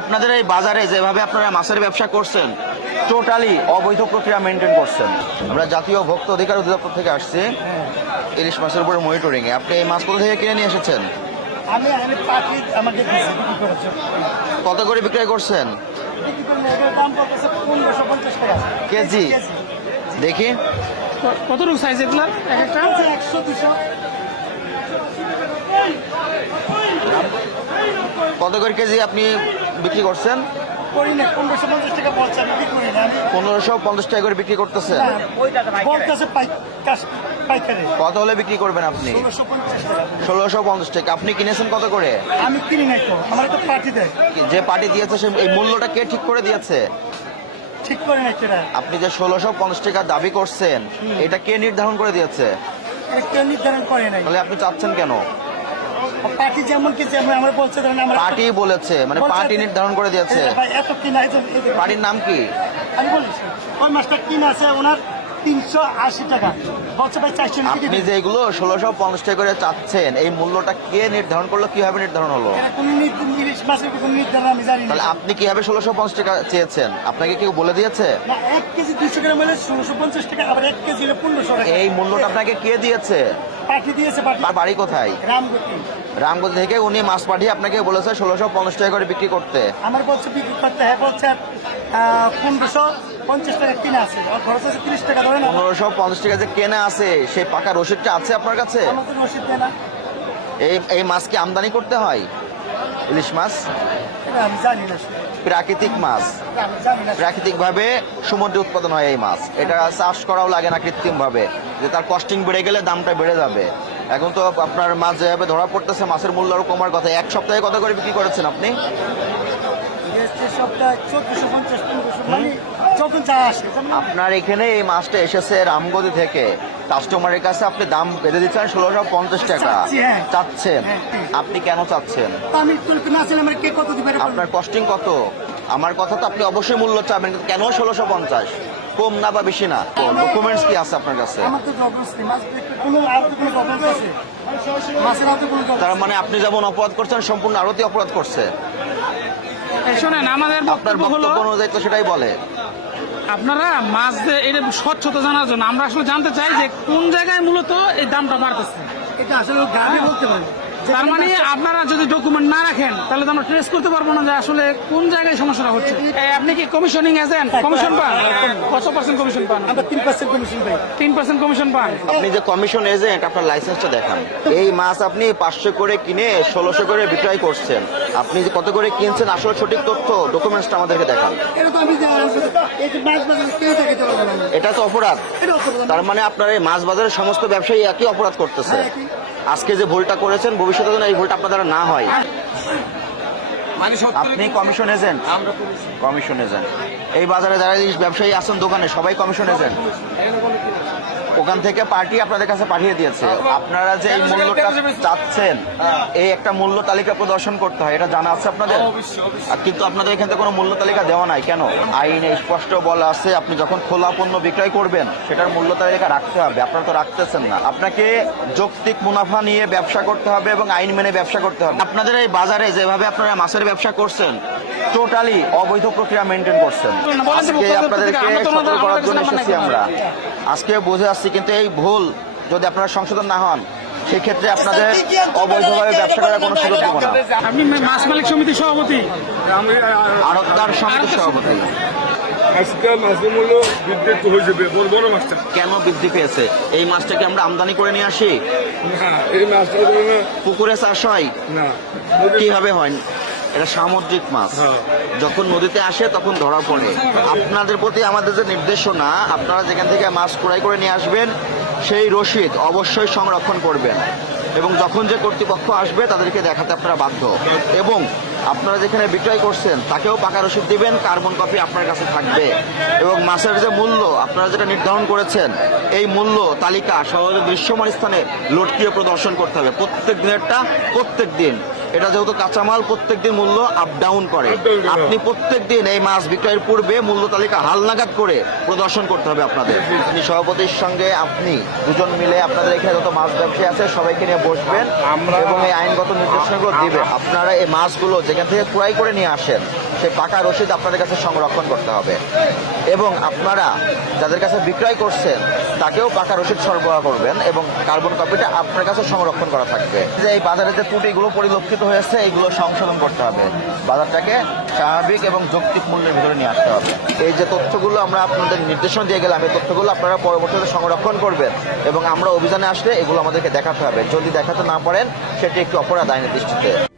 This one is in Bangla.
আপনাদের এই বাজারে যেভাবে আপনারা মাছের ব্যবসা করছেন টোটালি অবৈধ প্রক্রিয়া মেনটেন করছেন। আমরা জাতীয় ভোক্তা অধিকার অধিদপ্তর থেকে আসছি ইলিশ মাছের উপরে মনিটরিং এ আপনি এই মাছ কোথা থেকে কিনে নিয়ে এসেছেন? আমি আমি পাখি আমাকে দিয়েছি বিক্রি করেছে। কত করে বিক্রয় করছেন? কেজি? দেখি। কতটুকু সাইজ এগুলার এক একটা? একশো দুশো। কত করে কেজি আপনি বিক্রি করছেন? পনেরোশো পঞ্চাশ টাকা করি বিক্রি কত হলে বিক্রি করবেন আপনি? ষোলোশো পঞ্চাশ টাকা। ষোলোশো পঞ্চাশ টাকা। আপনি কিনেছেন কত করে? আমি কিনি নাই তো আমার একটা পার্টি দেয়। যে পার্টি দিয়েছে সে এই মূল্যটা কে ঠিক করে দিয়েছে? ঠিক করে নাই আপনি যে ষোলোশো পঞ্চাশ টাকা দাবি করছেন এটা কে নির্ধারণ করে দিয়েছে? এটা নির্ধারণ করে নাই। তাহলে আপনি চাচ্ছেন কেন? পার্টি যেমন কি যেমন আমার বলছে পার্টি বলেছে মানে পার্টি নির্ধারণ করে দিয়েছে। এত কিনা পার্টির নাম কি? আমি বলেছি ওই মাছটা কিনা আছে ওনার তিনশো আশি টাকা। বলছে ভাই চারশো আপনি যে এগুলো ষোলোশো পঞ্চাশ টাকা করে চাচ্ছেন এই মূল্যটা কে নির্ধারণ করল কীভাবে নির্ধারণ হলো? তাহলে আপনি কীভাবে ষোলোশো পঞ্চাশ টাকা চেয়েছেন? আপনাকে কেউ বলে দিয়েছে? না এক কেজি দুশো গ্রাম হলে ষোলোশো পঞ্চাশ টাকা আবার এক কেজি হলে পনেরোশো টাকা। এই মূল্যটা আপনাকে কে দিয়েছে? পাঠি দিয়েছে তার বাড়ি কোথায়? রামগতি। থেকে উনি মাছ পাঠিয়ে আপনাকে বলেছে ষোলোশো পঞ্চাশ টাকা করে বিক্রি করতে। আমার বলছে বিক্রি করতে হ্যাঁ বলছে পনেরোশো পঞ্চাশ টাকা কিনা আছে। খরচ আছে তিরিশ টাকা ধরে পনেরোশো পঞ্চাশ টাকা যে কেনা আছে সেই পাকা রসিদটা আছে আপনার কাছে? রসিদ এই এই মাছ কি আমদানি করতে হয়? ইলিশ মাছ? প্রাকৃতিক মাছ। এটা আমি জানি না প্রাকৃতিক ভাবে সমুদ্রে উৎপাদন হয় এই মাছ। এটা চাষ করাও লাগে না কৃত্রিমভাবে। যে তার কস্টিং বেড়ে গেলে দামটা বেড়ে যাবে। এখন তো আপনার মাছ যেভাবে ধরা পড়তেছে মাছের মূল্য আরও কমার কথা। এক সপ্তাহে কত করে বিক্রি করেছেন আপনি? সপ্তাহে যখন যা আসে? আপনার এখানে এই মাছটা এসেছে রামগতি থেকে। কাস্টমারের কাছে আপনি দাম বেঁধে দিচ্ছেন ষোলোশো পঞ্চাশ টাকা। হ্যাঁ। চাচ্ছেন? হ্যাঁ, আপনি কেন চাচ্ছেন? আমি না আমার কে কত দিবে আপনার কস্টিং কত? আমার কথা তো আপনি অবশ্যই মূল্য চাবেন কেন ষোলোশো পঞ্চাশ? কম না বা বেশি না? ডকুমেন্টস কি আছে আপনার কাছে? তার মানে আপনি যেমন অপরাধ করছেন সম্পূর্ণ আরতি অপরাধ করছে। শোনেন আমাদের আপনার বক্তব্য হলো বক্তব্য অনুযায়ী তো সেটাই বলে। আপনারা মাছ এটা স্বচ্ছতা জানার জন্য, আমরা আসলে জানতে চাই যে কোন জায়গায় মূলত এই দামটা বাড়তেছে? এটা আসলে গ্রামে বলতে পারি তার মানে আপনারা যদি ডকুমেন্ট না রাখেন তাহলে তো আমরা ট্রেস করতে পারব না যে আসলে কোন জায়গায় সমস্যাটা হচ্ছে। আপনি কি কমিশনিং এজেন্ট কমিশন পান? কত পার্সেন্ট কমিশন পান? আমরা তিন পার্সেন্ট কমিশন পাই। তিন পার্সেন্ট কমিশন পান? আপনি যে কমিশন এজেন্ট আপনার লাইসেন্সটা দেখান। এই মাছ আপনি পাঁচশো করে কিনে ষোলোশো করে বিক্রয় করছেন। আপনি যে কত করে কিনছেন আসলে সঠিক তথ্য ডকুমেন্টসটা আমাদেরকে দেখান। এটা তো অপরাধ। তার মানে আপনার এই মাছ বাজারের সমস্ত ব্যবসায়ী একই অপরাধ করতেছে। হ্যাঁ। আজকে যে ভুলটা করেছেন ভবিষ্যতে যেন এই ভুলটা আপনার দ্বারা না হয়। আপনি কমিশন এজেন্ট কমিশন এজেন্ট এই বাজারে যারা ব্যবসায়ী আছেন দোকানে সবাই কমিশন এজেন্ট ওখান থেকে পার্টি আপনাদের কাছে পাঠিয়ে দিয়েছে। আপনারা যে এই মূল্যটা চাচ্ছেন এই একটা মূল্য তালিকা প্রদর্শন করতে হয় এটা জানা আছে আপনাদের? কিন্তু আপনাদের এখান থেকে কোনো মূল্য তালিকা দেওয়া নাই কেন? আইনে স্পষ্ট বলা আছে আপনি যখন খোলা পণ্য বিক্রয় করবেন সেটার মূল্য তালিকা রাখতে হবে আপনারা তো রাখতেছেন না। আপনাকে যৌক্তিক মুনাফা নিয়ে ব্যবসা করতে হবে এবং আইন মেনে ব্যবসা করতে হবে। আপনাদের এই বাজারে যেভাবে আপনারা মাছের ব্যবসা করছেন টোটালি অবৈধ প্রক্রিয়া মেনটেন করছেন। আজকে আপনাদেরকে সতর্ক করার জন্য এসেছি আমরা। আজকে বুঝে আসছি কিন্তু এই ভুল যদি আপনারা সংশোধন না হন সেক্ষেত্রে আপনাদের অবৈধভাবে ব্যবসা করার কোনো সুযোগ দেবো না। আপনি মাছ মালিক সমিতির সভাপতি। আড়তদার সমিতির সভাপতি। আজকে মাছের মূল্য বৃদ্ধি একটু হয়ে যাবে। বড় বড় মাছটা। কেন বৃদ্ধি পেয়েছে? এই মাছটাকে আমরা আমদানি করে নিয়ে আসি? না এই মাছটা পুকুরে চাষ হয়? না। কীভাবে হয়? এটা সামুদ্রিক মাছ। হ্যাঁ। যখন নদীতে আসে তখন ধরা পড়ে। আপনাদের প্রতি আমাদের যে নির্দেশনা আপনারা যেখান থেকে মাছ ক্রয় করে নিয়ে আসবেন সেই রসিদ অবশ্যই সংরক্ষণ করবেন। এবং যখন যে কর্তৃপক্ষ আসবে তাদেরকে দেখাতে আপনারা বাধ্য। এবং আপনারা যেখানে বিক্রয় করছেন তাকেও পাকা রসিদ দিবেন কার্বন কপি আপনার কাছে থাকবে। এবং মাছের যে মূল্য আপনারা যেটা নির্ধারণ করেছেন এই মূল্য তালিকা সহজে দৃশ্যমান স্থানে লটকিয়ে প্রদর্শন করতে হবে। প্রত্যেক দিনেরটা প্রত্যেক দিন। এটা যেহেতু কাঁচামাল প্রত্যেকদিন মূল্য আপ ডাউন করে। Up down করে। আপনি প্রত্যেকদিন এই মাছ বিক্রয়ের পূর্বে মূল্য তালিকা হালনাগাদ করে প্রদর্শন করতে হবে আপনাদের। আপনি সভাপতির সঙ্গে আপনি দুজন মিলে আপনাদের এখানে যত মাছ ব্যবসায়ী আছে সবাইকে নিয়ে বসবেন এবং এই আইনগত নির্দেশনাগুলো দিবেন। আপনারা এই মাছগুলো যেখান থেকে ক্রয় করে নিয়ে আসেন সেই পাকা রসিদ আপনাদের কাছে সংরক্ষণ করতে হবে। এবং আপনারা যাদের কাছে বিক্রয় করছেন তাকেও পাকা রসিদ সরবরাহ করবেন এবং কার্বন কপিটা আপনার কাছে সংরক্ষণ করা থাকবে। যে এই বাজারে যে ত্রুটিগুলো পরিলক্ষিত হয়েছে, এগুলো সংশোধন করতে হবে। বাজারটাকে স্বাভাবিক এবং যৌক্তিক মূল্যের ভিতরে নিয়ে আসতে হবে। এই যে তথ্যগুলো আমরা আপনাদের নির্দেশনা দিয়ে গেলাম, এই তথ্যগুলো আপনারা পরবর্তীতে সংরক্ষণ করবেন এবং আমরা অভিযানে আসলে এগুলো আমাদেরকে দেখাতে হবে। যদি দেখাতে না পারেন, সেটি একটি অপরাধ আইনের দৃষ্টিতে।